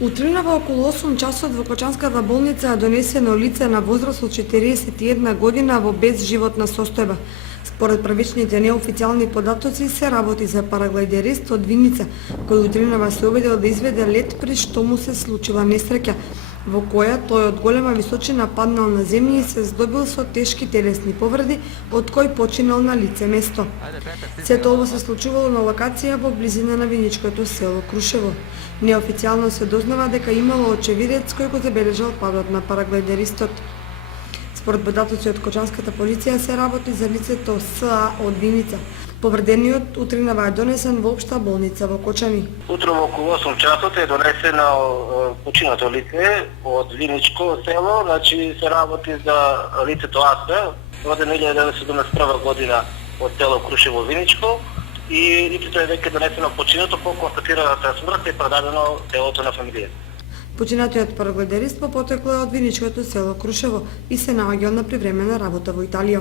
Утринава околу 8 часот во Кочанската болница е донесено лице на возраст од 41 година во безживотна состојба. Според првичните неофицијални податоци се работи за параглайдерист од Виница, кој утринава се обидел да изведе лет при што му се случила несреќа, во која тој од голема височина паднал на земја и се здобил со тешки телесни повреди, од кој починал на лице место. Сето ово се случувало на локација во близина на виничкото село Крушево. Неофицијално се дознава дека имало очевидец кој го забележал падот на параглайдеристот. Според податоци од Кочанската полиција се работи за лицето СА од Виница. Повредениот утринава е донесен во општа болница во Кочани. Утро околу 8 часот е донесено починато лице од Виничко село, значи се работи за лицето АС, роден 1971 година од село Крушево Виничко и лицето е веќе донесено починато по констатираната смрт и предадено телото на фамилијата. Починатиот параглайдерист по потекло е од Виничкото село Крушево и се наоѓал на привремена работа во Италија.